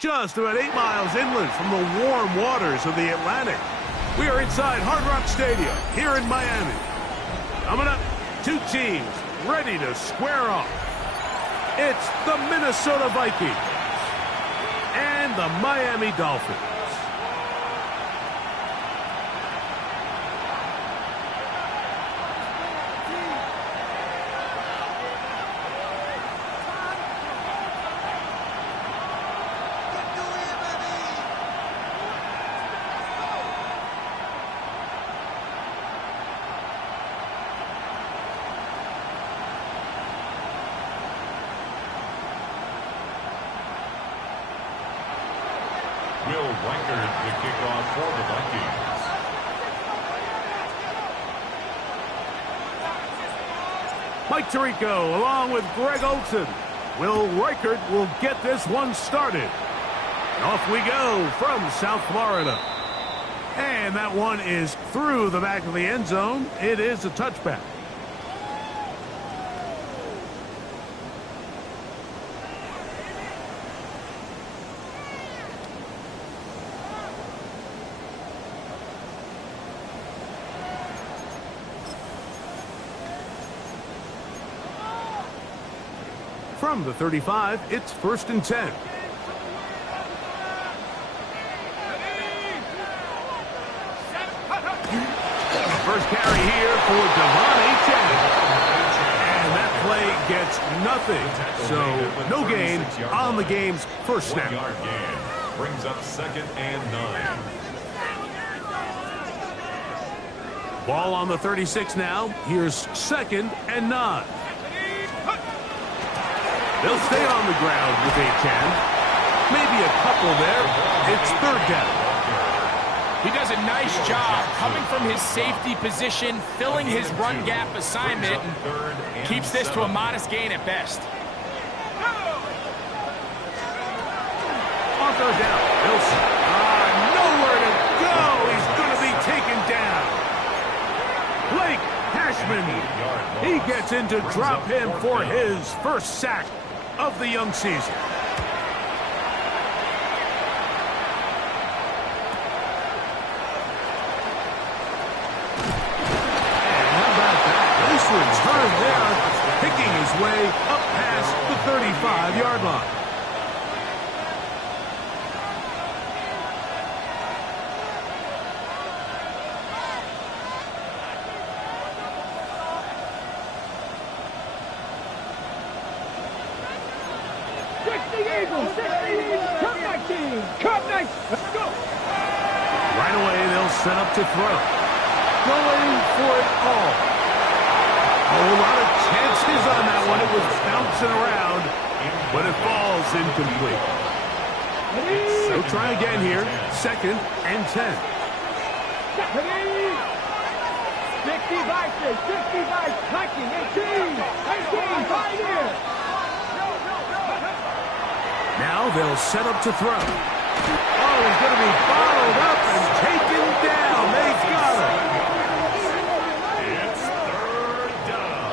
Just about 8 miles inland from the warm waters of the Atlantic, we are inside Hard Rock Stadium here in Miami. Coming up, two teams ready to square off. It's the Minnesota Vikings and the Miami Dolphins. The kickoff for the Vikings. Mike Tirico along with Greg Olson. Will Reichert will get this one started. And off we go from South Florida. And that one is through the back of the end zone. It is a touchback. From the 35, it's 1st and 10. First carry here for Devon Achane. And that play gets nothing. So no gain on the game's first snap. Brings up 2nd and 9. Ball on the 36 now. Here's 2nd and 9. They'll stay on the ground with Achane. Maybe a couple there. It's 3rd down. He does a nice job coming from his safety position, filling his run gap assignment, and keeps this to a modest gain at best. On 3rd down, Wilson. Nowhere to go. He's going to be taken down. Blake Cashman. He gets in to drop him for his first sack of the young season. Return there, picking his way up past the 35-yard line. Right away, they'll set up to throw. Going for it all. A lot of chances on that one. It was bouncing around, but it falls incomplete. So try again here. 2nd and 10. 55, touching, 18, right here. Now they'll set up to throw. Oh, he's going to be followed up and taken down. They've got him. It's 3rd down.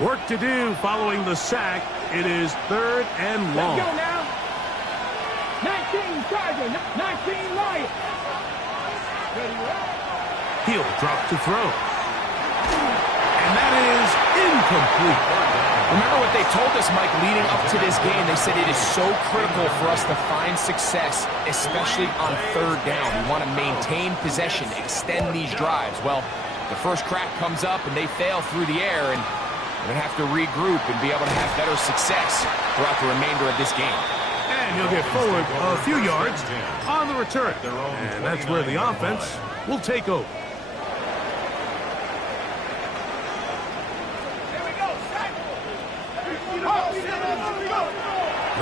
Work to do following the sack. It is 3rd and long. Let's go now. 19 Charger, 19 Lions. Ready, He'll drop to throw. And that is incomplete. Remember what they told us, Mike, leading up to this game. They said it is so critical for us to find success, especially on third down. We want to maintain possession, extend these drives. Well, the first crack comes up and they fail through the air, and we're going to have to regroup and be able to have better success throughout the remainder of this game. And he'll get forward a few yards on the return. And that's where the offense will take over.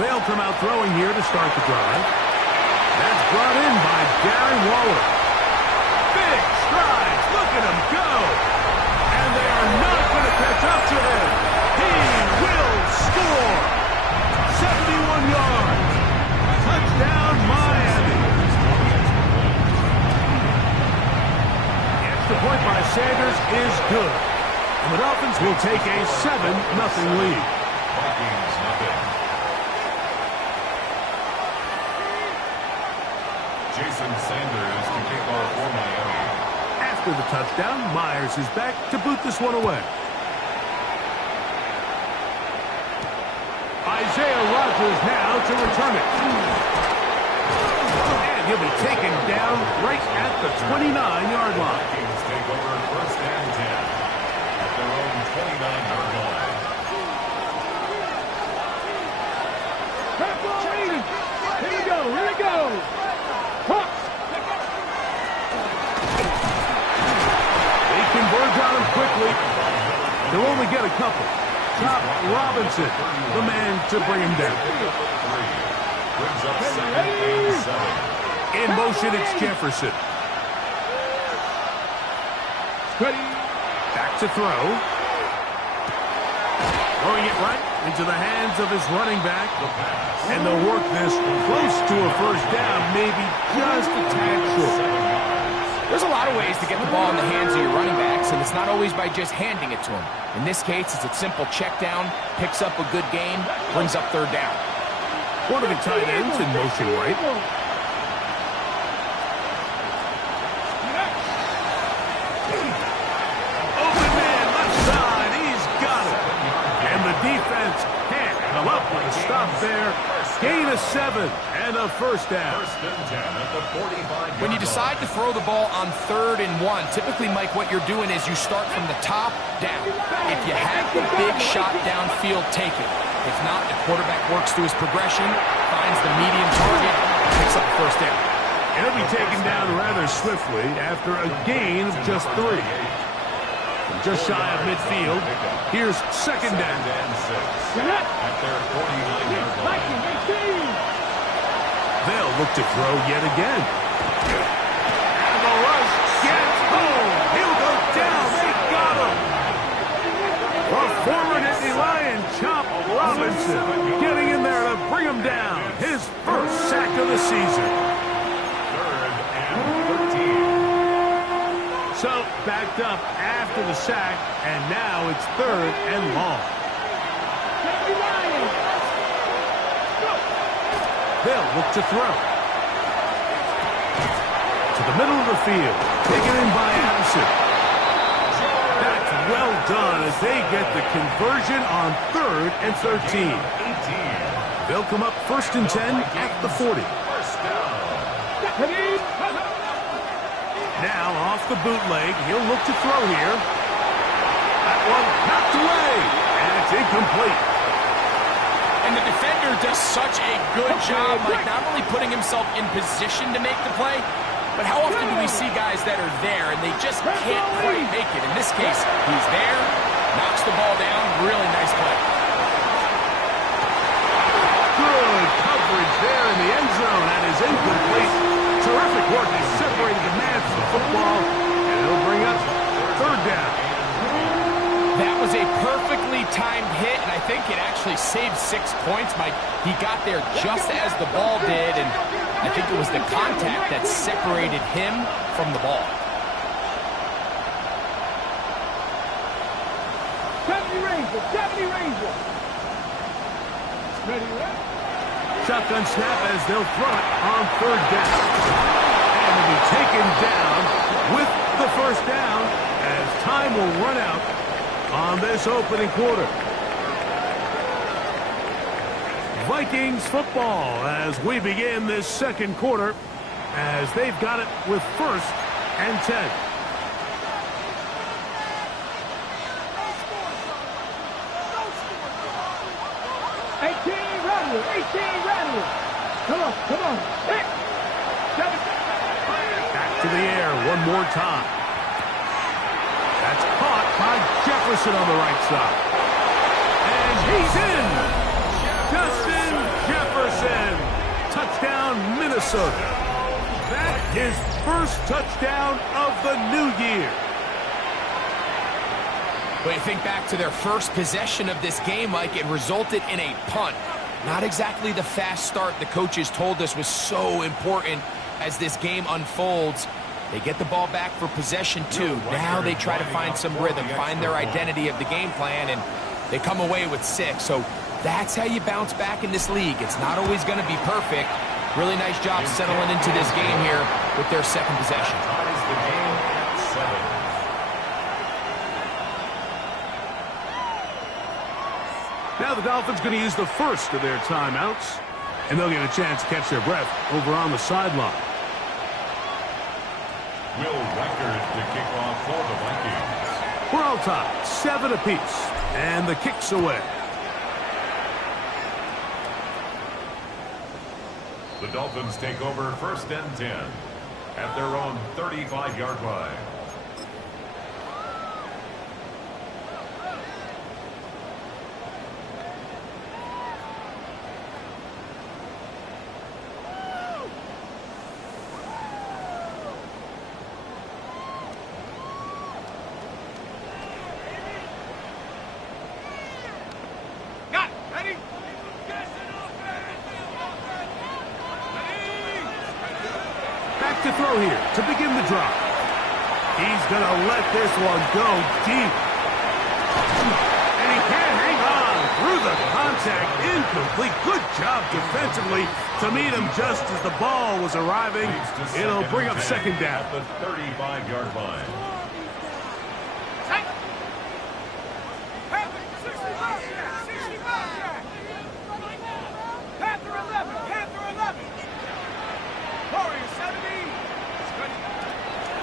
They'll come out throwing here to start the drive. That's brought in by Darren Waller. Big strides. Look at him go. And they are not going to catch up to him. He will score. 71 yards. Touchdown, Miami. The extra point by Sanders is good. And the Dolphins will take a 7-0 lead. Vikings nothing. Jason Sanders to kick off for Miami. After the touchdown, Myers is back to boot this one away. Isaiah Rodgers now to return it. And he'll be taken down right at the 29-yard line. Vikings take over first and 10 at their own 29-yard line. Here we go, here we go. They converge on him quickly. They'll only get a couple. Chop Robinson, the man to bring him down. Brings up second and 7. In motion, it's Jefferson. Back to throw. Throwing it right into the hands of his running back. And they'll work this close to a first down, maybe just a tad short. There's a lot of ways to get the ball in the hands of your running backs, and it's not always by just handing it to them. In this case, it's a simple check down, picks up a good gain, brings up third down. One of the tight ends in motion right. Open man, left side, he's got it. And the defense can't come up with a stop there. Gain of 7 and a first down. First and 10 at the 45-yard When you decide to throw the ball on 3rd and 1, typically, Mike, what you're doing is you start from the top down. If you have the big shot downfield, take it. If not, the quarterback works through his progression, finds the medium target, picks up the first down. He'll be taken down rather swiftly after a gain of just 3. From just shy of midfield, here's second down. and 6 at their 49-yard line. They'll look to throw yet again. And the rush gets home. He'll go down. They got him. A former Nittany Lion, Chop Robinson, getting in there to bring him down. His first sack of the season. 3rd and 13. So, backed up after the sack, and now it's 3rd and long. They'll look to throw. To the middle of the field. Taken in by Addison. That's well done as they get the conversion on 3rd and 13. They'll come up 1st and 10 at the 40. First down. Now off the bootleg. He'll look to throw here. That one knocked away. And it's incomplete. And the defender does such a good job, like not only putting himself in position to make the play, but how often do we see guys that are there and they just can't quite make it? In this case, he's there, knocks the ball down, really nice play. Good coverage there in the end zone. That is incomplete. Terrific work. They separated the man from the football, and it'll bring up 3rd down. That was a perfectly timed hit, and I think it actually saved 6 points, Mike. He got there just as the ball did, and I think it was the contact that separated him from the ball. 70 Rangers. Ready, right? Shotgun snap as they'll throw it on 3rd down. And will be taken down with the first time will run out on this opening quarter. Vikings football as we begin this second quarter, as they've got it with 1st and 10. Come on. Hit. Back to the air one more time. That's caught by Jefferson on the right side. And he's in. Justin Jefferson. Touchdown, Minnesota. That is first touchdown of the new year. When you think back to their first possession of this game, Mike, it resulted in a punt. Not exactly the fast start the coaches told us was so important as this game unfolds. They get the ball back for possession 2. Now they try to find some rhythm, find their identity of the game plan, and they come away with 6. So that's how you bounce back in this league. It's not always going to be perfect. Really nice job settling into this game here with their second possession. Ties the game at 7. Now the Dolphins going to use the first of their timeouts, and they'll get a chance to catch their breath over on the sideline. Will Reichard to kick off for the Vikings. We're all tied, 7 apiece, and the kick's away. The Dolphins take over 1st and 10 at their own 35-yard line. To throw here to begin the drive. He's going to let this one go deep. And he can't hang on through the contact. Incomplete. Good job defensively to meet him just as the ball was arriving. It'll bring up 2nd down. At the 35-yard line.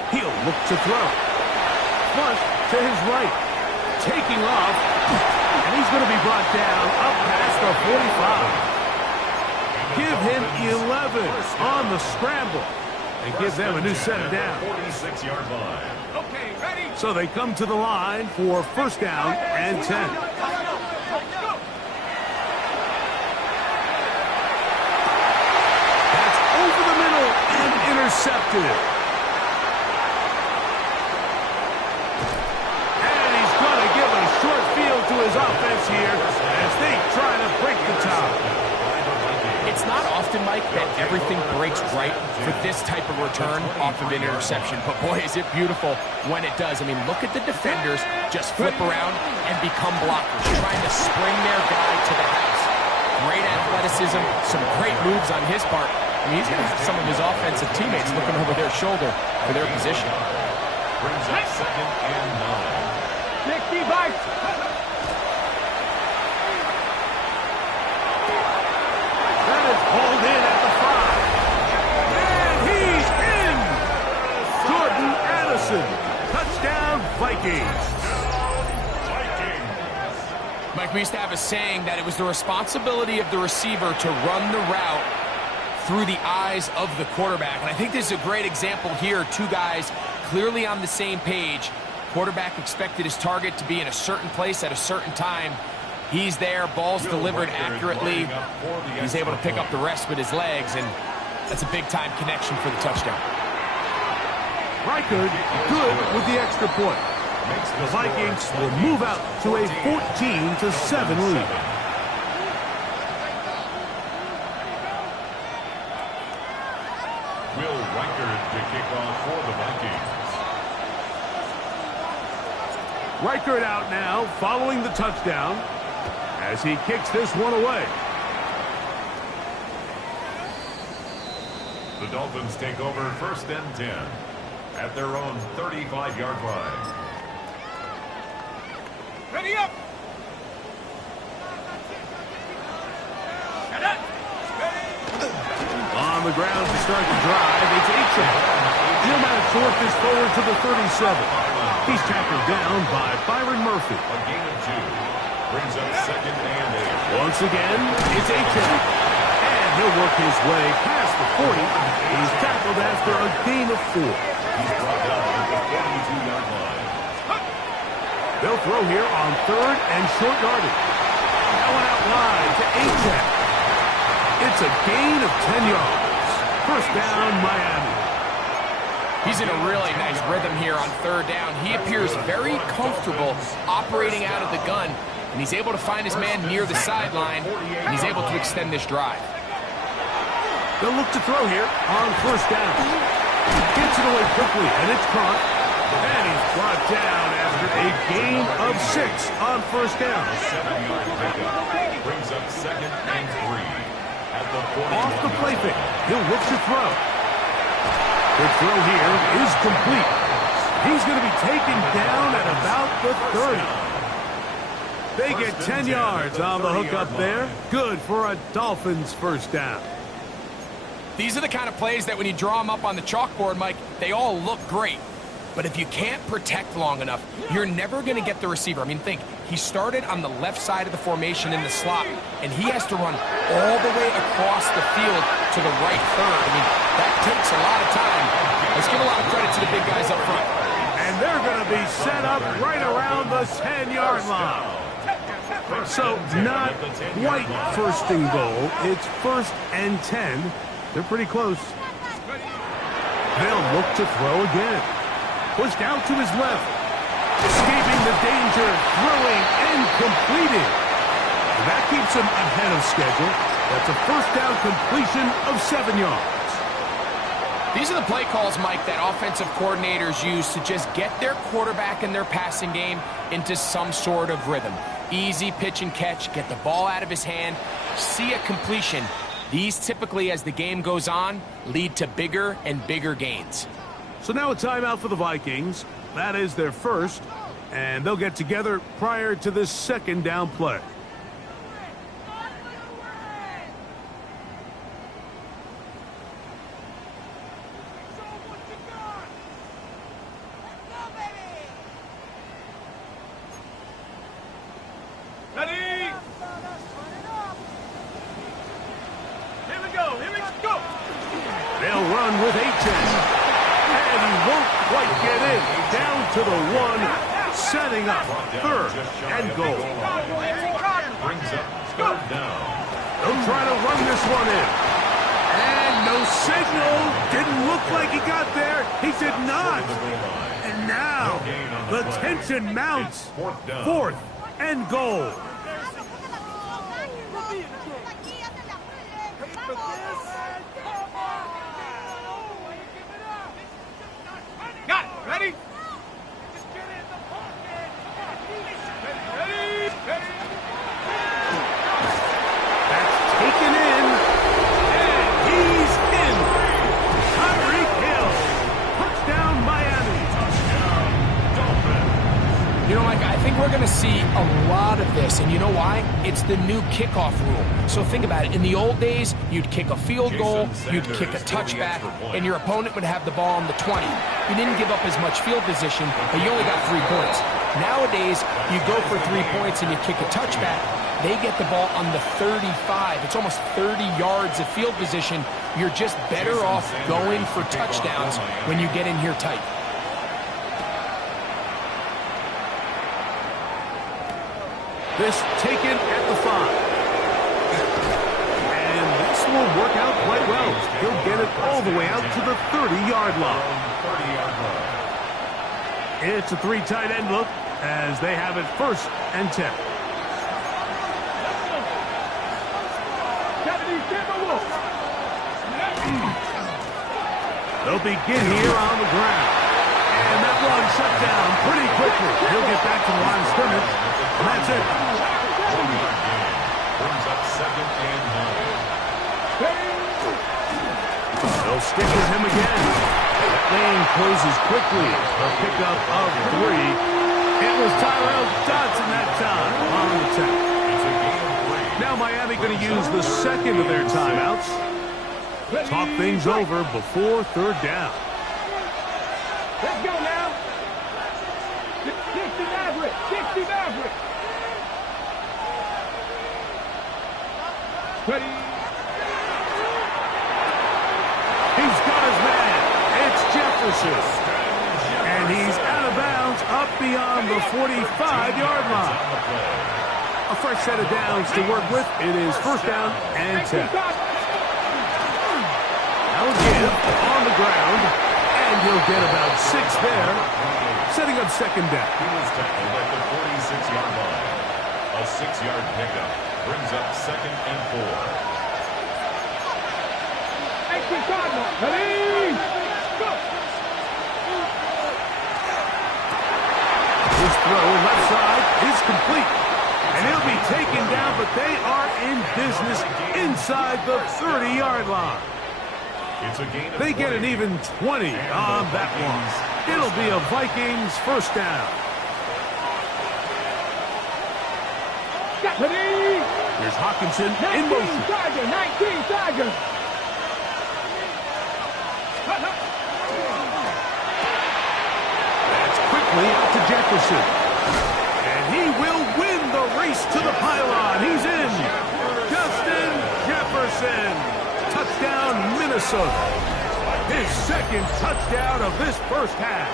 He'll look to throw. Flush to his right. Taking off. And he's going to be brought down up past the 45. Give him 11 on the scramble. And give them a new set of downs. 46-yard line. Okay, ready? So they come to the line for 1st down and 10. That's over the middle and intercepted. To his offense here as they try to break the tie. It's not often, Mike, that everything breaks right for this type of return off of an interception. But boy, is it beautiful when it does. I mean, look at the defenders just flip around and become blockers, trying to spring their guy to the house. Great athleticism, some great moves on his part. I mean, he's going to have some of his offensive teammates looking over their shoulder for their position. Brings up 2nd and 9. 60 bites. Pulled in at the 5. And he's in! Jordan Addison. Touchdown, Vikings. Mike, we used to have a saying that it was the responsibility of the receiver to run the route through the eyes of the quarterback. And I think this is a great example here. 2 guys clearly on the same page. Quarterback expected his target to be in a certain place at a certain time. He's there, ball's delivered accurately. He's able to pick up the rest with his legs, and that's a big-time connection for the touchdown. Reichard good with the extra point. The Vikings will move out to a 14-7 lead. Will Reichard to kick off for the Vikings. Reichard out now following the touchdown as he kicks this one away. The Dolphins take over 1st and 10 at their own 35-yard line. Ready up. On the ground to start the drive, it's Aiken. He'll manage to work this forward to the 37. He's tackled down by Byron Murphy. A gain of 2. Brings up 2nd and 8. Once again, it's Aiken. And he'll work his way past the 40. He's tackled after a gain of 4. He's brought down at the 42-yard line. They'll throw here on 3rd and short yardage. That one out wide to Aiken. It's a gain of 10 yards. First down, Miami. He's in a really nice rhythm here on 3rd down. He appears very comfortable operating out of the gun, and he's able to find his man near the sideline, and he's able to extend this drive. They'll look to throw here on 1st down. Gets it away quickly, and it's caught. And he's brought down after a gain of 6 on 1st down. 7-yard pickup. Brings up 2nd and 3. At the 40. Off the play fake. He'll look to throw. The throw here is complete. He's going to be taken down at about the 30. They get 10 yards on the hook up there. Good for a Dolphins first down. These are the kind of plays that when you draw them up on the chalkboard, Mike, they all look great. But if you can't protect long enough, you're never going to get the receiver. I mean, think, he started on the left side of the formation in the slot, and he has to run all the way across the field to the right third. I mean, that takes a lot of time. Let's give a lot of credit to the big guys up front. And they're going to be set up right around the 10-yard line. So not quite 1st and goal. It's 1st and 10. They're pretty close. They'll look to throw again. Pushed out to his left. Escaping the danger, throwing and completing. That keeps him ahead of schedule. That's a 1st down completion of 7 yards. These are the play calls, Mike, that offensive coordinators use to just get their quarterback and their passing game into some sort of rhythm. Easy pitch and catch, get the ball out of his hand, see a completion. These typically, as the game goes on, lead to bigger and bigger gains. So now a timeout for the Vikings. That is their first, and they'll get together prior to this 2nd down play. Ready? Here we go. Here we go. They'll run with 8-10. And he won't quite get in. Down to the 1, setting up 3rd and goal. Brings up 3rd down. They'll try to run this one in. And no signal. Didn't look like he got there. He did not. And now the tension mounts. 4th and goal. Got it. Ready? Just get in the pocket. Ready? Ready? That's taken in. And he's in. Tyreek Hill. Touchdown, Miami. Touchdown, Dolphins. You know, Mike, I think we're going to see a lot of this, and you know why? It's the new kickoff rule. So think about it. In the old days, you'd kick a field goal, you'd kick a touchback, and your opponent would have the ball on the 20. You didn't give up as much field position, but you only got 3 points. Nowadays, you go for 3 points and you kick a touchback. They get the ball on the 35. It's almost 30 yards of field position. You're just better off going for touchdowns when you get in here tight. This taken at the 5. And this will work out quite well. He'll get it all the way out to the 30-yard line. It's a 3 tight end look as they have it 1st and 10. They'll begin here on the ground. And that one shut down pretty quickly. He'll get back to the line of scrimmage. And that's it. Brings up 2nd and 9. They'll stick with him again. That lane closes quickly. A pickup of 3. It was Tyrell Dodson that time on the attack. Now Miami going to use the second of their timeouts. Talk things over before third down. Let's go now. 60 Maverick. 60 Maverick. Ready. He's got his man. It's Jefferson. And he's out of bounds up beyond the 45-yard line. A fresh set of downs to work with. It is first down and 10. Now again, on the ground. And he'll get about 6 there. Setting up second down. He was tackled at the 46-yard line. A 6-yard pickup brings up second and 4. Ready? Go. His throw left side is complete. And he'll be taken down, but they are in business inside the 30-yard line. It's a gain of They get an even 20 on that one. It'll be a Vikings first down. Ready? Here's Hawkinson 19 in motion. Tiger. 19 Tiger. That's quickly out to Jefferson. And he will win the race to the pylon. He's in. Justin Jefferson. Touchdown, Minnesota. His second touchdown of this first half.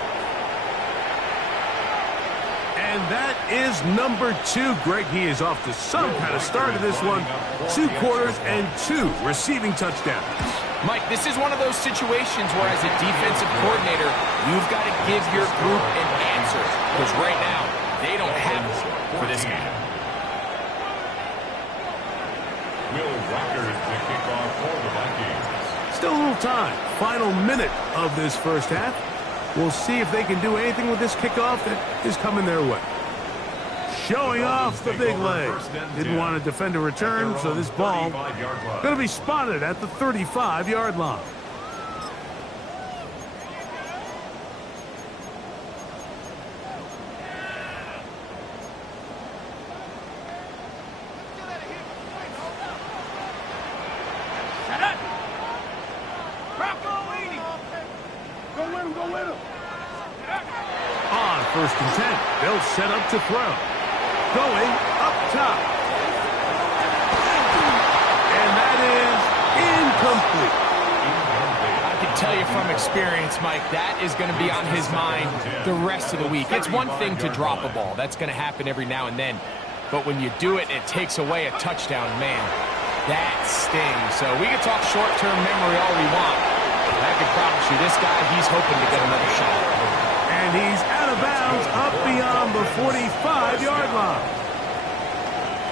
And that is number 2. Greg, he is off to some kind of start of this one. 2 quarters and 2 receiving touchdowns. Mike, this is one of those situations where as a defensive coordinator, you've got to give your group an answer. Because right now, they don't have it for this game. Will Rockers to kick off for the Vikings. Still a little time. Final minute of this first half. We'll see if they can do anything with this kickoff that is coming their way. Showing off the big leg. Didn't want to defend a return, so this ball going to be spotted at the 35-yard line. On first and 10, they'll set up to throw. Going up top. And that is incomplete. I can tell you from experience, Mike, that is going to be on his mind the rest of the week. It's one thing to drop a ball. That's going to happen every now and then. But when you do it, it takes away a touchdown, man. That stings. So we can talk short-term memory all we want. I can promise you, this guy, he's hoping to get another shot. And he's out of bounds up beyond the 45-yard line.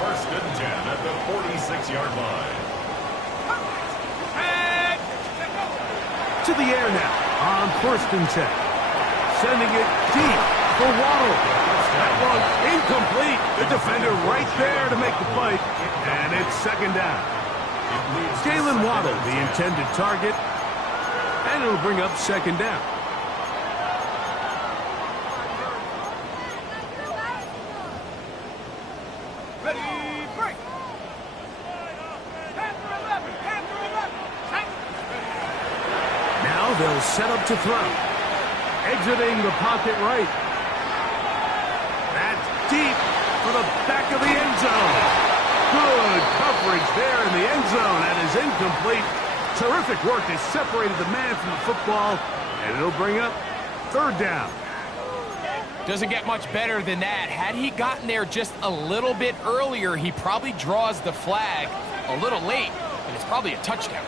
First and 10 at the 46-yard line. To the air now on first and 10. Sending it deep for Waddle. That one incomplete. The defender right there to make the play. And it's second down. Jalen Waddle, the intended target. And it'll bring up second down. Ready, break. Now they'll set up to throw. Exiting the pocket right. That's deep for the back of the end zone. Good coverage there in the end zone. That is incomplete. Terrific work. They separated the man from the football, and it'll bring up third down. Doesn't get much better than that. Had he gotten there just a little bit earlier, he probably draws the flag a little late, and it's probably a touchdown.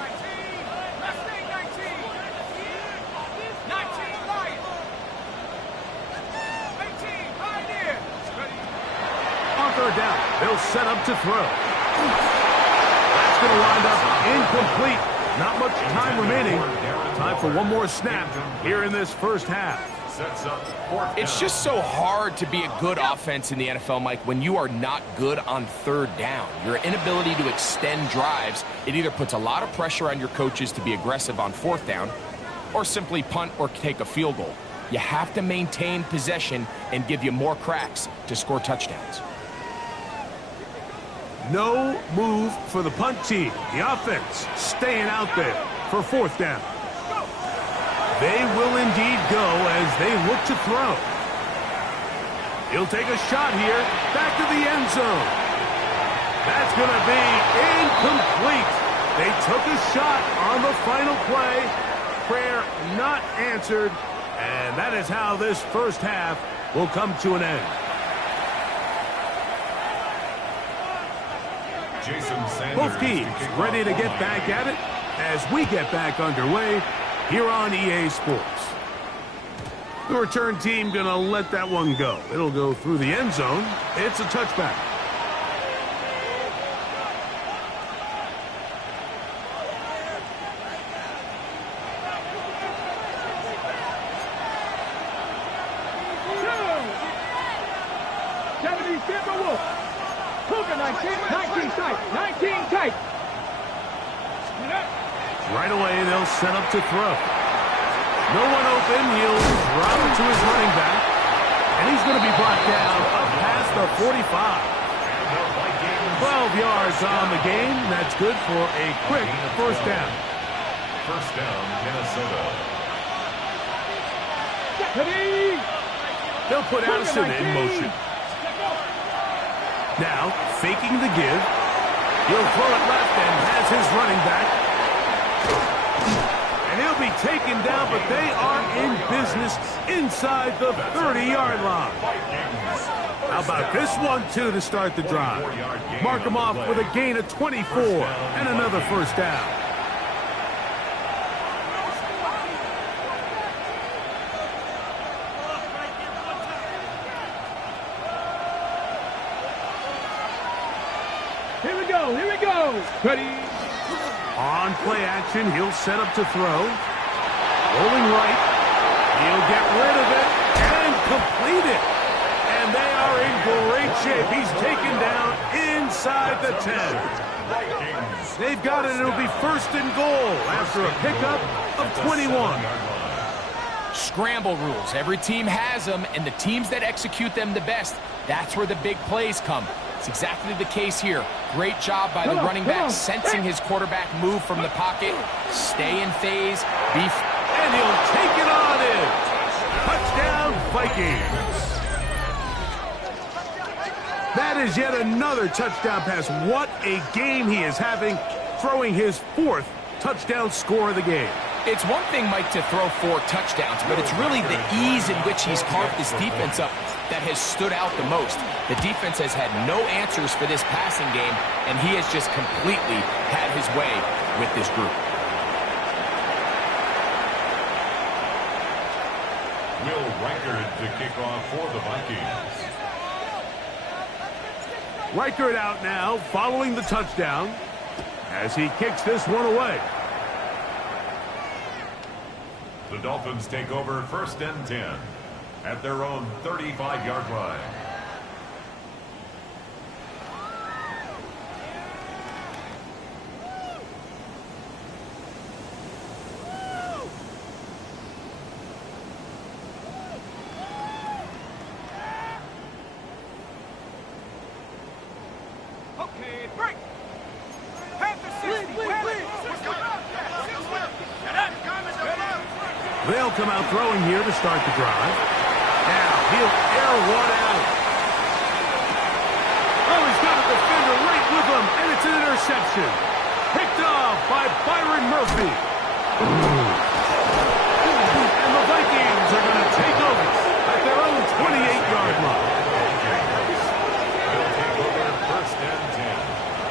19 Lions. 18 Pioneers. On third down, they'll set up to throw. That's going to wind up incomplete. Not much time remaining. Time for one more snap here in this first half. It's just so hard to be a good offense in the NFL, Mike, when you are not good on third down. Your inability to extend drives, it either puts a lot of pressure on your coaches to be aggressive on fourth down or simply punt or take a field goal. You have to maintain possession and give you more cracks to score touchdowns. No move for the punt team. The offense staying out there for 4th down. They will indeed go as they look to throw. He'll take a shot here, back to the end zone. That's going to be incomplete. They took a shot on the final play. Prayer not answered, and that is how this first half will come to an end. Both teams ready to get back at it as we get back underway here on EA Sports. The return team going to let that one go. It'll go through the end zone. It's a touchback. Right away, they'll set up to throw. No one open. He'll drop it to his running back. And he's going to be brought down up past the 45. 12 yards on the game. That's good for a quick first down. First down, Minnesota. They'll put Addison in motion. Now, faking the give. He'll throw it left and has his running back. And he'll be taken down, but they are in business inside the 30-yard line. How about this one, too, to start the drive? Mark him off with a gain of 24 and another first down. Here we go, here we go. Ready. On play action, he'll set up to throw. Rolling right. He'll get rid of it and complete it. And they are in great shape. He's taken down inside the 10. They've got it. It'll be 1st and goal after a pickup of 21. Scramble rules. Every team has them, and the teams that execute them the best, that's where the big plays come. It's exactly the case here. Great job by the running back, sensing his quarterback move from the pocket. Stay in phase. And he'll take it on in. Touchdown, Vikings. That is yet another touchdown pass. What a game he is having, throwing his 4th touchdown score of the game. It's one thing, Mike, to throw 4 touchdowns, but it's really the ease in which he's carved this defense up that has stood out the most. The defense has had no answers for this passing game, and he has just completely had his way with this group. Will Reichard to kick off for the Vikings. Reichard out now, following the touchdown, as he kicks this one away. The Dolphins take over 1st and 10 at their own 35-yard line. Okay, break. They'll come out throwing here to start the drive. Now, he'll air one out. Oh, he's got a defender right with him, and it's an interception. Picked off by Byron Murphy. And the Vikings are going to take over at their own 28-yard line. They'll take over 1st and 10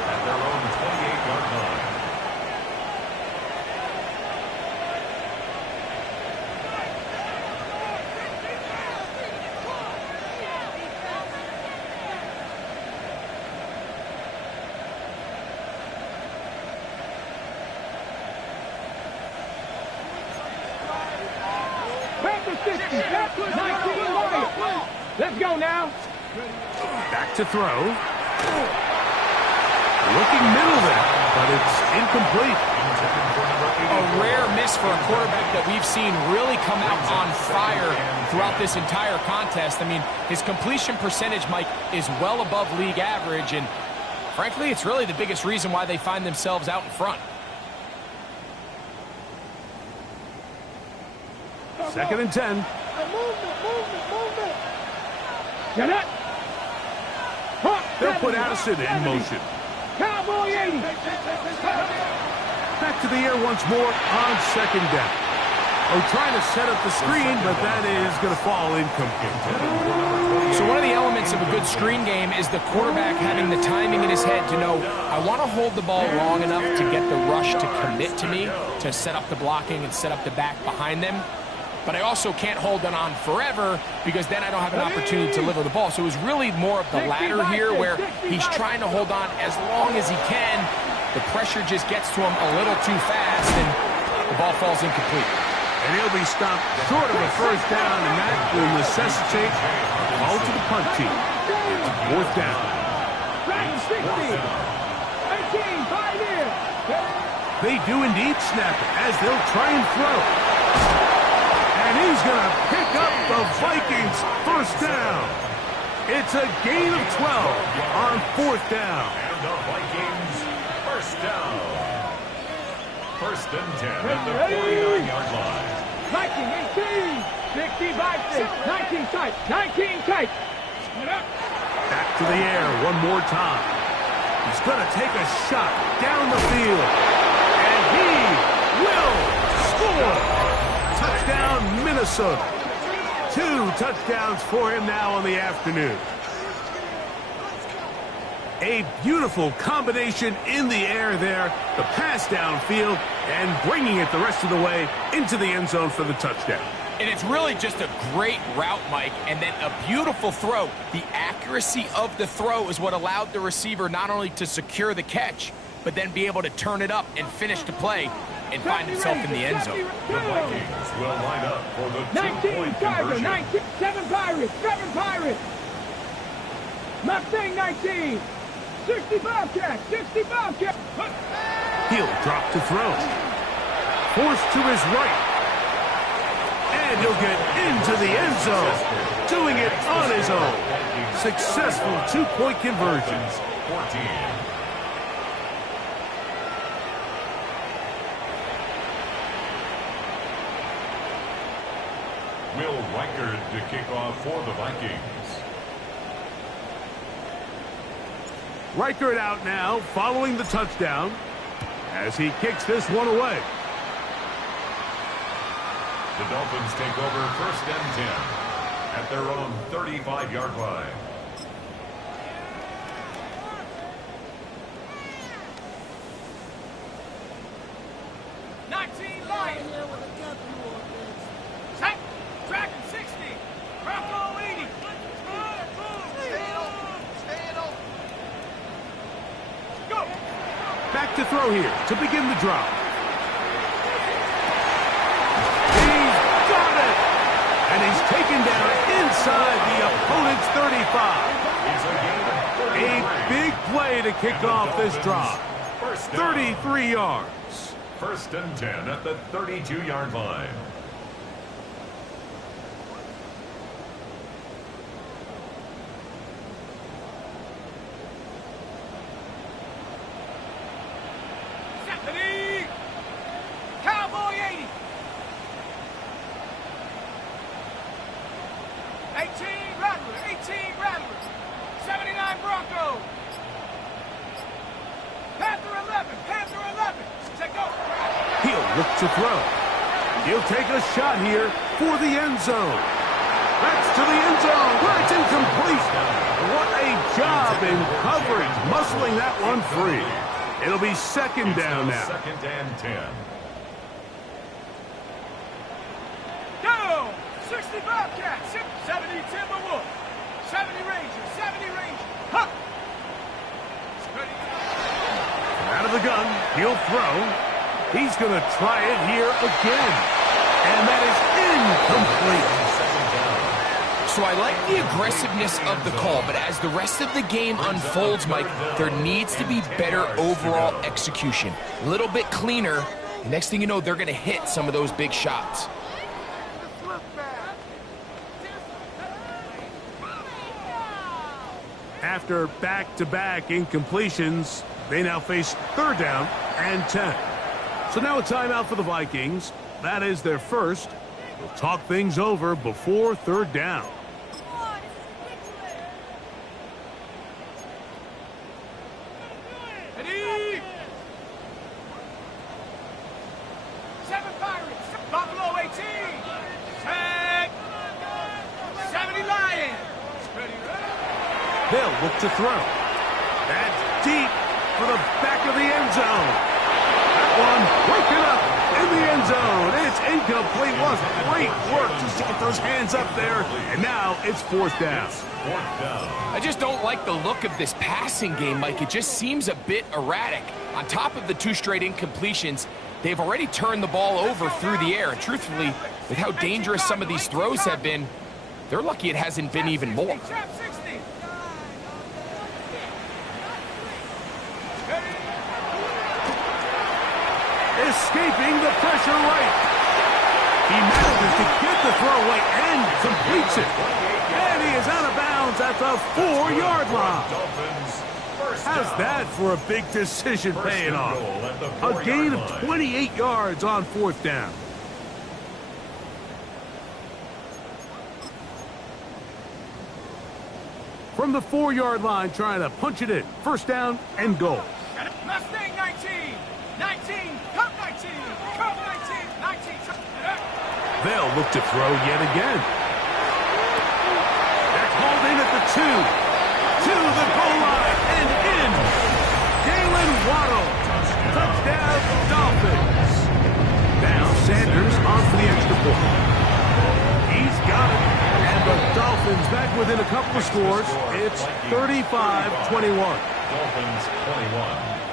at their own 28-yard line. Let's go now. Back to throw. Looking middle there, but it's incomplete. A rare miss for a quarterback that we've seen really come out on fire throughout this entire contest. I mean, his completion percentage, Mike, is well above league average, and frankly, it's really the biggest reason why they find themselves out in front. Second and 10. Movement. Get it. They'll put Addison in motion. Cowboy 80. Back to the air once more on second down. Oh, trying to set up the screen, but that is going to fall incomplete. So one of the elements of a good screen game is the quarterback having the timing in his head to know, I want to hold the ball long enough to get the rush to commit to me, to set up the blocking and set up the back behind them. But I also can't hold it on forever because then I don't have an opportunity to deliver the ball. So it was really more of the latter here where he's trying to hold on as long as he can. The pressure just gets to him a little too fast and the ball falls incomplete. And he'll be stopped short of a first down, and that will necessitate a call to the punt team. It's fourth down. 60. 18, 5 in. They do indeed snap it as they'll try and throw. And he's going to pick up the Vikings first down. It's a gain of 12 on fourth down. And the Vikings first down. First and 10 at the 49-yard line. Viking 18. 65, 19 tight. 19 tight. Back to the air one more time. He's going to take a shot down the field. And he will score. Touchdown, Minnesota. 2 touchdowns for him now on the afternoon. A beautiful combination in the air there. The pass downfield and bringing it the rest of the way into the end zone for the touchdown. And it's really just a great route, Mike, and then a beautiful throw. The accuracy of the throw is what allowed the receiver not only to secure the catch, but then be able to turn it up and finish the play and find himself in the end zone. The Vikings will line up for the 19 two-point Tiger, conversion. 19, 7 Pirates, 7 Pirates. Mustang 19, 65 catch, 65 catch. He'll drop to throw. Forced to his right. And he'll get into the end zone. Doing it on his own. Successful two-point conversion. 14. Will Reichard to kick off for the Vikings. Reichard out now, following the touchdown, as he kicks this one away. The Dolphins take over first and 10 at their own 35-yard line. Back to throw here to begin the drive. He's got it! And he's taken down inside the opponent's 35. A big play to kick off this drive. 33 yards. First and 10 at the 32-yard line. Cowboy 80. 18 Rattler. 79 Bronco. Panther 11. Take go. He'll look to throw. He'll take a shot here for the end zone. That's to the end zone, where it's incomplete. What a job in coverage, muscling that one free. It'll be second down now. Second and 10. Go! 60 Bobcats, 70 Timberwolf, 70 Rangers, 70 Rangers. Huh! Out of the gun, he'll throw. He's going to try it here again. And that is incomplete. So I like the aggressiveness of the call, but as the rest of the game unfolds, Mike, there needs to be better overall execution. A little bit cleaner, Next thing you know, they're going to hit some of those big shots. After back-to-back incompletions, they now face 3rd down and 10. So now a timeout for the Vikings. That is their first. We'll talk things over before 3rd down. Ready? 7 Pirates. Buffalo 18. Set. 70 Lions. Ready, ready. They'll look to throw. That's deep for the back of the end zone. That one broken up in the end zone. It's incomplete. Was great work just to get those hands up there. And now it's 4th down. I just don't like the look of this passing game, Mike. It just seems a bit erratic. On top of the 2 straight incompletions, they've already turned the ball over through the air. And truthfully, with how dangerous some of these throws have been, they're lucky it hasn't been even more. Escaping the pressure right. He manages to get the throw away and completes it. And he is out of bounds at the 4-yard line. How's that for a big decision paying off? A gain of 28 yards on 4th down. From the 4-yard line, trying to punch it in. 1st down and goal. Mustang 19. 19. Come 19. Come 19. 19. They'll look to throw yet again. They're called in at the 2. To the goal line and in. Jalen Waddle. Touchdown, Dolphins. Now Sanders on for the extra point. He's got it. And the Dolphins back within a couple of scores. It's 35-21. Dolphins 21.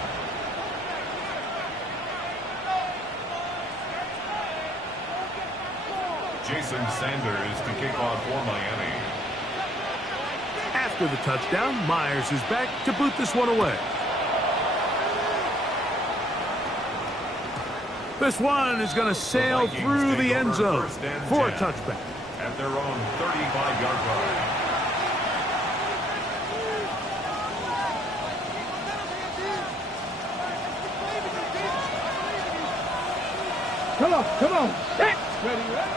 Jason Sanders to kick off for Miami. After the touchdown, Myers is back to boot this one away. This one is going to sail through the end zone for a touchback. At their own 35-yard line. Come on, come on. Set. Ready, ready.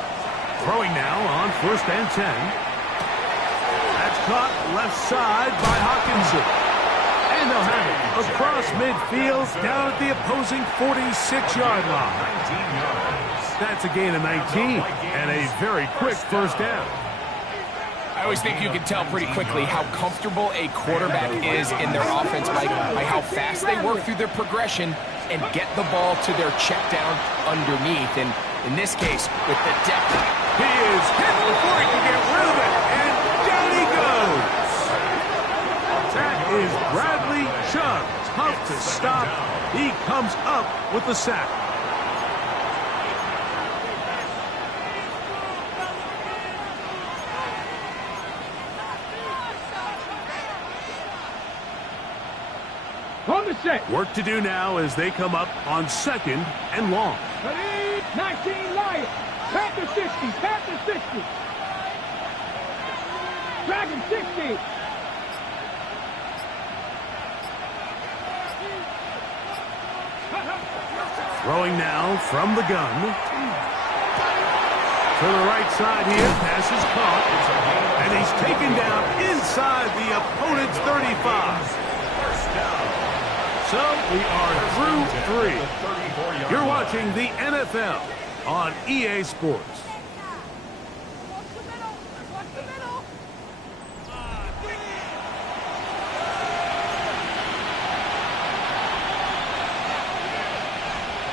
Throwing now on 1st and 10. That's caught left side by Hawkinson. And they'll have it across midfield down at the opposing 46-yard line. 19 yards. That's a gain of 19 and a very quick 1st down. I always think you can tell pretty quickly how comfortable a quarterback is in their offense, Mike, by how fast they work through their progression and get the ball to their check down underneath. And in this case, with the depth. He is hit before he can get rid of it, and down he goes. That is Bradley Chubb. Tough to stop. He comes up with the sack. On the set. Work to do now as they come up on 2nd and long. Ready? 19 Lions. Panther 60. Panther 60. Dragon 60. Throwing now from the gun. To the right side here. Pass is caught. And he's taken down inside the opponent's 35. So we are through 3. You're watching the NFL on EA Sports.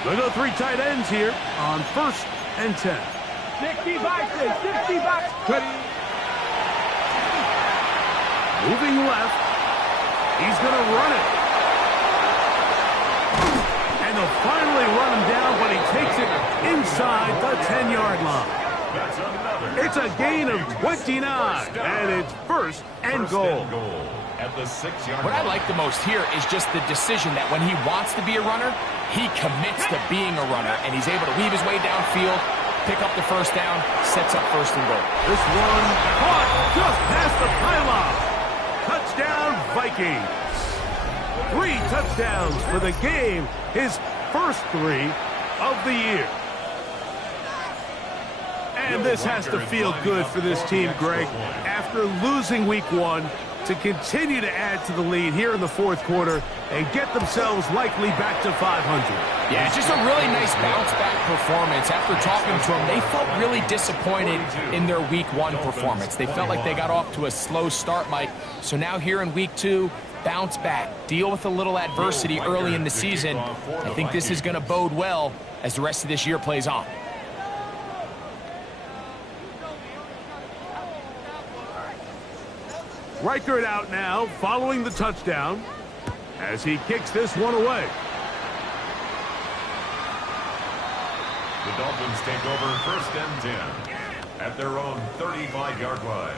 They'll go 3 tight ends here on 1st and 10. 60 Vikings. 60 Vikings. Moving left. He's going to run it. And they'll finally run him down, but he takes it inside the 10-yard line. It's a gain of 29, and it's first and goal. At the 6-yard What I line. like the most here is just the decision that when he wants to be a runner, he commits to being a runner, and he's able to weave his way downfield, pick up the first down, sets up first and goal. This one caught just past the pylon. Touchdown, Vikings. 3 touchdowns for the game, his first 3 of the year. And this has to feel good for this team, Greg. After losing week 1, to continue to add to the lead here in the fourth quarter and get themselves likely back to 500. Yeah, just a really nice bounce-back performance. After talking to them, they felt really disappointed in their Week 1 performance. They felt like they got off to a slow start, Mike. So now here in Week 2, bounce back, deal with a little adversity early in the season. I think this is going to bode well as the rest of this year plays on. Riker it out now, following the touchdown, as he kicks this one away. The Dolphins take over first and 10 at their own 35-yard line.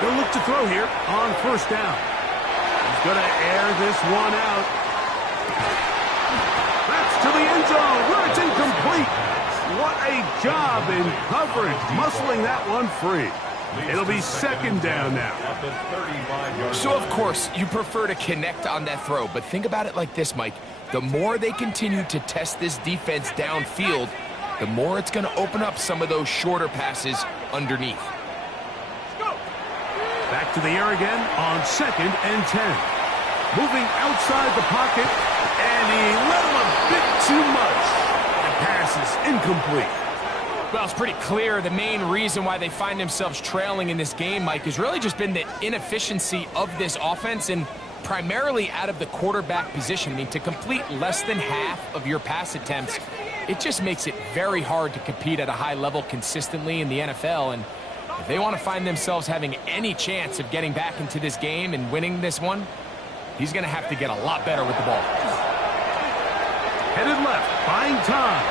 They'll look to throw here on first down. He's going to air this one out. That's to the end zone where it's incomplete. What a job in coverage, muscling that one free. It'll be second down now. At the 35-yard So, of course, you prefer to connect on that throw, but think about it like this, Mike. The more they continue to test this defense downfield, the more it's going to open up some of those shorter passes underneath. Back to the air again on second and 10. Moving outside the pocket, and he let him a bit too much. The pass is incomplete. Well, it's pretty clear the main reason why they find themselves trailing in this game, Mike, has really just been the inefficiency of this offense and primarily out of the quarterback position. I mean, to complete less than half of your pass attempts, it just makes it very hard to compete at a high level consistently in the NFL. And if they want to find themselves having any chance of getting back into this game and winning this one, he's going to have to get a lot better with the ball. Headed left, buying time.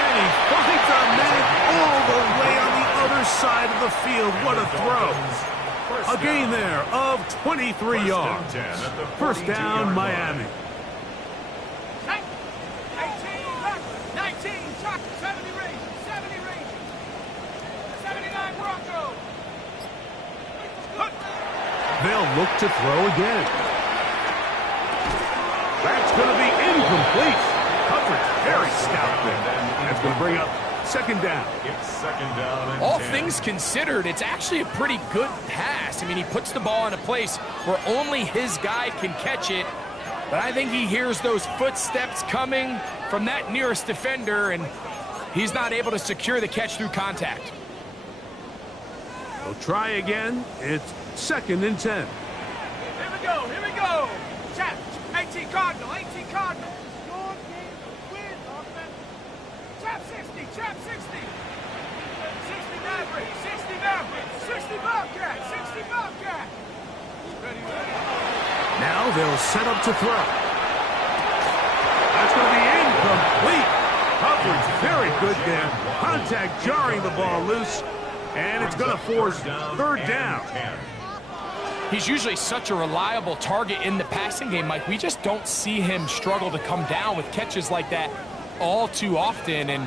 And he finds a man all the way on the other side of the field. What a throw. A gain there of 23 yards. First down, Miami. 79 Broncos. They'll look to throw again. That's going to be incomplete. Coverage very stout there. That's going to bring up second down. It's second down and All 10. things considered, it's actually a pretty good pass. I mean, he puts the ball in a place where only his guy can catch it. But I think he hears those footsteps coming from that nearest defender, and he's not able to secure the catch through contact. They'll try again. It's second and 10. Here we go, here we go. Chap, 18 Cardinal, 18 Cardinal. Your game to win, offense. Chap 60, chap 60. 60 Maverick, 60 Maverick, 60 Bobcat, 60 Bobcat. Ready, ready. Now they'll set up to throw. That's going to be incomplete. Coverage very good there. Contact jarring the ball loose. And it's going to force third down. He's usually such a reliable target in the passing game, Mike. We just don't see him struggle to come down with catches like that all too often. And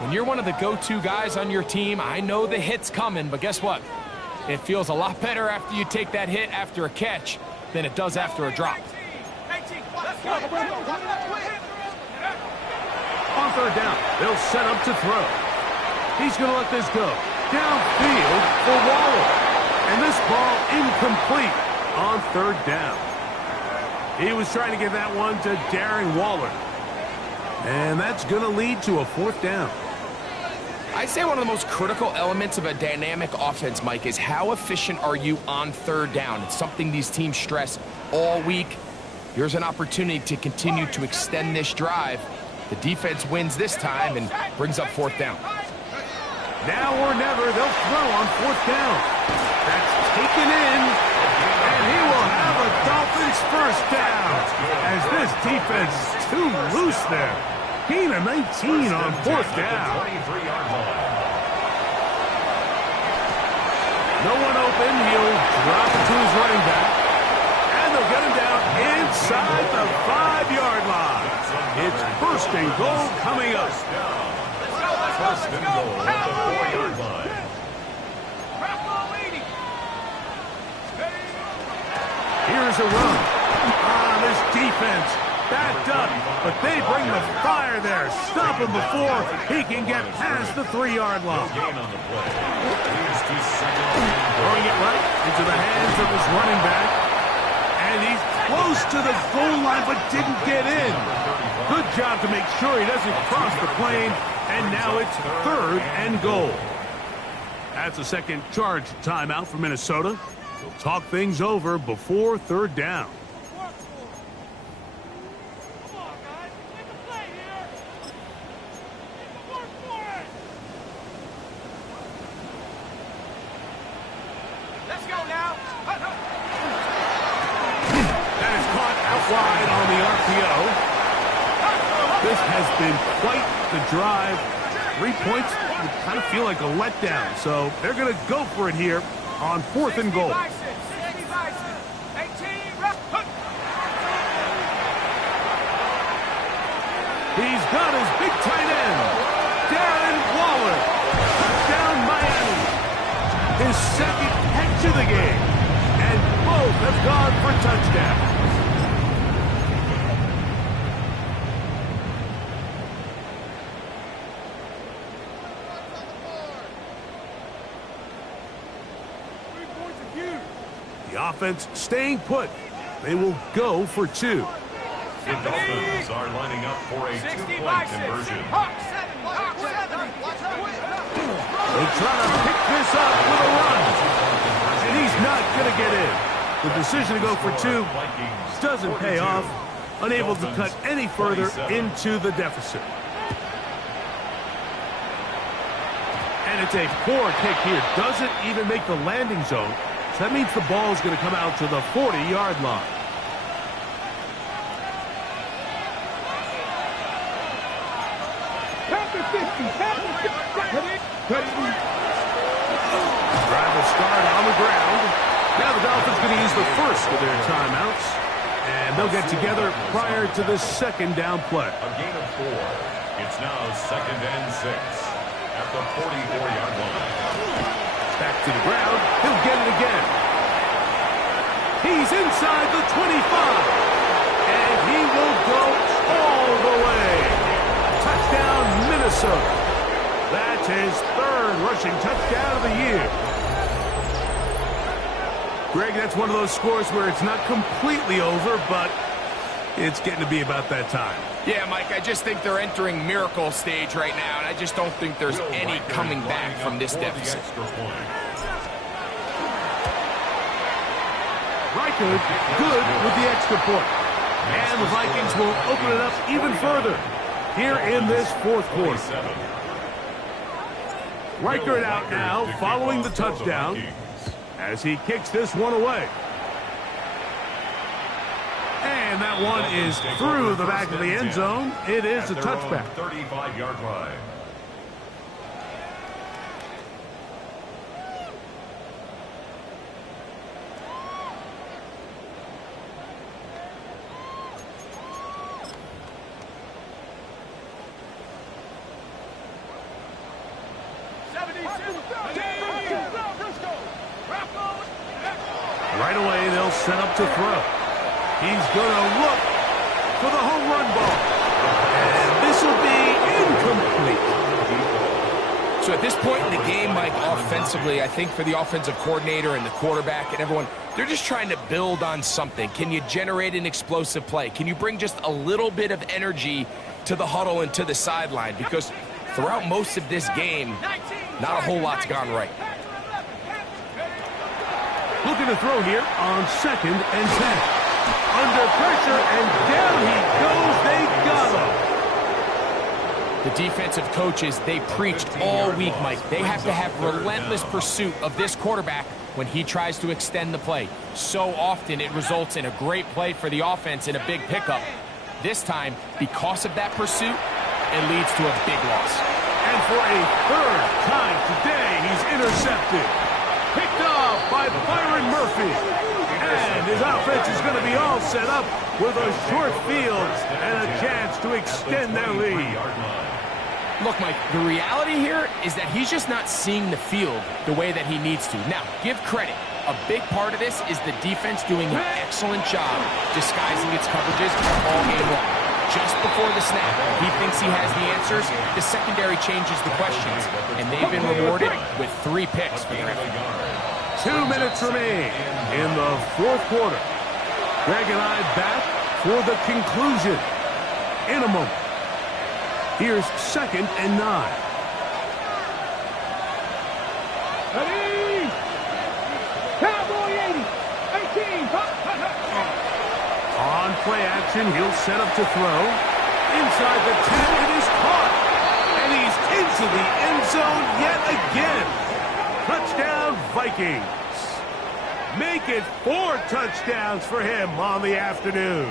when you're one of the go-to guys on your team, I know the hit's coming, but guess what? It feels a lot better after you take that hit after a catch than it does after a drop. 18, let's go. On third down, they'll set up to throw. He's going to let this go. Downfield for Waller. And this ball incomplete on third down. He was trying to get that one to Darren Waller. And that's going to lead to a fourth down. I'd say one of the most critical elements of a dynamic offense, Mike, is how efficient are you on third down. It's something these teams stress all week. Here's an opportunity to continue to extend this drive. The defense wins this time and brings up 4th down. Now or never, they'll throw on 4th down. That's taken in, and he will have a Dolphins 1st down, as this defense is too loose there. Gain of 19 on 4th down. 23-yard line. No one open, he'll drop it to his running back, and they'll get him down inside the 5-yard line. It's 1st and goal coming up. 1st and goal at the 4-yard line. Here's a run. This defense backed up, but they bring the fire there. Stop him before he can get past the 3-yard line. Gain on the play. Here's to second. Throwing it right into the hands of his running back. And he's close to the goal line, but didn't get in. Good job to make sure he doesn't cross the plane. And now it's 3rd and goal. That's a second charge timeout for Minnesota. They'll talk things over before 3rd down. Wide on the RPO. This has been quite the drive. 3 points would kind of feel like a letdown, so they're going to go for it here on 4th and goal. He's got his big tight end, Darren Waller. Touchdown Miami. His 2nd catch of the game, and both have gone for touchdowns. Offense staying put. They will go for 2. The Dolphins are lining up for a 2-point conversion. They'll try to pick this up with a run. And he's not going to get in. The decision to go for 2 doesn't pay off. Unable to cut any further into the deficit. And it's a poor kick here. Doesn't even make the landing zone. So that means the ball is going to come out to the 40-yard line. Drive will start on the ground. Now the Dolphins going to use the first of their timeouts. And they'll get together prior to the 2nd down play. A gain of 4. It's now 2nd and 6 at the 44-yard line. Back to the ground. He'll get it again. He's inside the 25. And he will go all the way. Touchdown, Minnesota. That's his 3rd rushing touchdown of the year. Greg, that's one of those scores where it's not completely over, but it's getting to be about that time. Yeah, Mike, I just think they're entering miracle stage right now, and I just don't think there's any coming back from this deficit. Riker, good with the extra point. And the Vikings will open it up even further here in this 4th quarter. Riker out now following the touchdown as he kicks this one away. And that one is through the back of the end zone. It is a touchback. 35-yard line. Right away, they'll set up to throw. He's going to look for the home run ball. And this will be incomplete. So at this point in the game, Mike, offensively, I think for the offensive coordinator and the quarterback and everyone, they're just trying to build on something. Can you generate an explosive play? Can you bring just a little bit of energy to the huddle and to the sideline? Because throughout most of this game, not a whole lot's gone right. Looking to throw here on 2nd and 10. Under pressure, The defensive coaches, they preached all week, Mike. They have to have relentless pursuit of this quarterback when he tries to extend the play. So often it results in a great play for the offense and a big pickup. This time, because of that pursuit, it leads to a big loss. And for a third time today, he's intercepted. Picked off by Byron Murphy. And his offense is going to be all set up with a short field and a chance to extend their lead. Look, Mike, the reality here is that he's just not seeing the field the way that he needs to. Now, give credit. A big part of this is the defense doing an excellent job disguising its coverages all game long. Just before the snap, he thinks he has the answers. The secondary changes the questions, and they've been rewarded with 3 picks for their effort. 2 minutes remain in the fourth quarter. Greg and I back for the conclusion in a moment. Here's 2nd and 9. Ready? Cowboy 80. 18. On play action, he'll set up to throw. Inside the 10, it is caught. And he's into the end zone yet again. Touchdown, Vikings. Make it 4 touchdowns for him on the afternoon.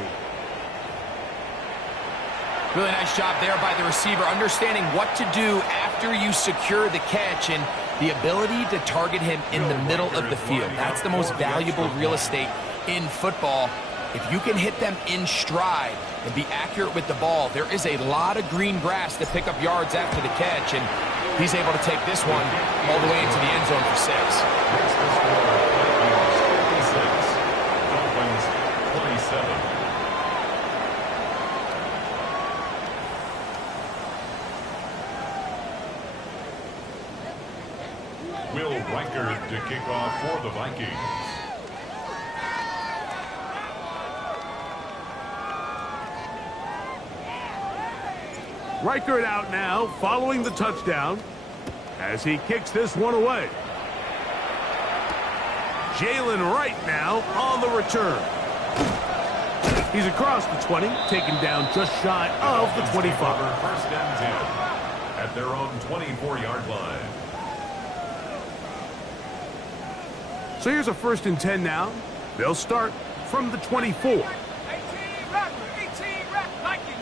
Really nice job there by the receiver, understanding what to do after you secure the catch and the ability to target him in the middle of the field. That's the most valuable real estate in football. If you can hit them in stride and be accurate with the ball, there is a lot of green grass to pick up yards after the catch, and he's able to take this one all the way into the end zone for 6. Dolphins 27. Will Riker to kick off for the Vikings. Riker it out now, following the touchdown, as he kicks this one away. Jalen Wright now on the return. He's across the 20, taken down just shy of the 25. 1st and 10 at their own 24-yard line. So here's a 1st and 10 now. They'll start from the 24. 18 Viking.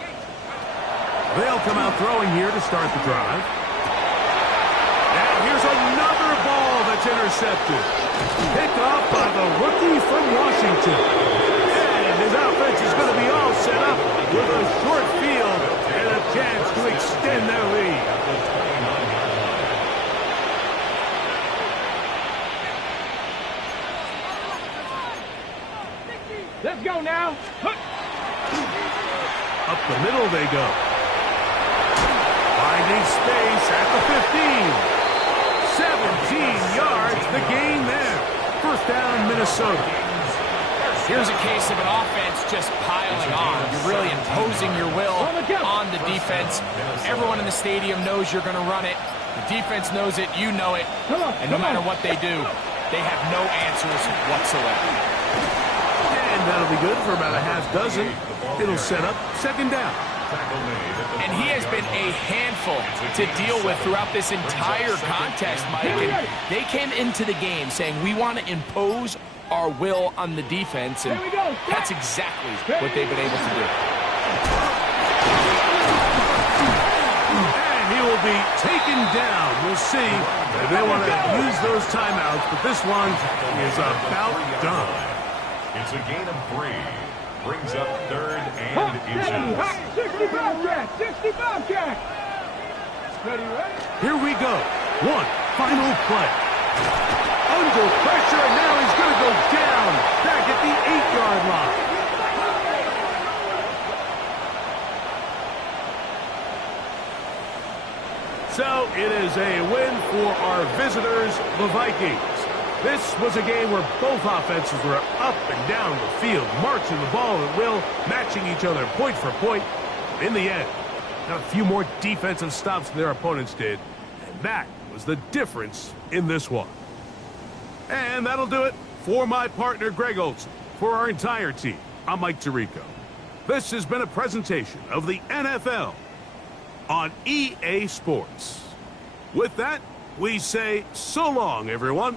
They'll come out throwing here to start the drive. And here's another ball that's intercepted. Picked off by the rookie from Washington. And his offense is going to be all set up with a short field and a chance to extend their lead. Let's go now. Up the middle they go. Finding space at the 15. 17 yards, the gain there. 1st down, Minnesota. Here's a case of an offense just piling on. You're really imposing your will on the defense. Everyone in the stadium knows you're going to run it. The defense knows it, you know it. And no matter what they do, they have no answers whatsoever. And that'll be good for about a half dozen. It'll set up 2nd down. And he has been a handful to deal with throughout this entire contest, Mike. And they came into the game saying, we want to impose our will on the defense, and that's exactly what they've been able to do. And he will be taken down. We'll see if they want to use those timeouts, but this one is about done. It's a gain of 3. Brings up 3rd and inches. 65 catch. Ready? Here we go. One final play. Under pressure, and now he's going to go down back at the 8-yard line. So it is a win for our visitors, the Vikings. This was a game where both offenses were up and down the field, marching the ball at will, matching each other point for point. In the end, got a few more defensive stops than their opponents did, and that was the difference in this one. And that'll do it for my partner, Greg Olson. For our entire team, I'm Mike Tirico. This has been a presentation of the NFL on EA Sports. With that, we say so long, everyone.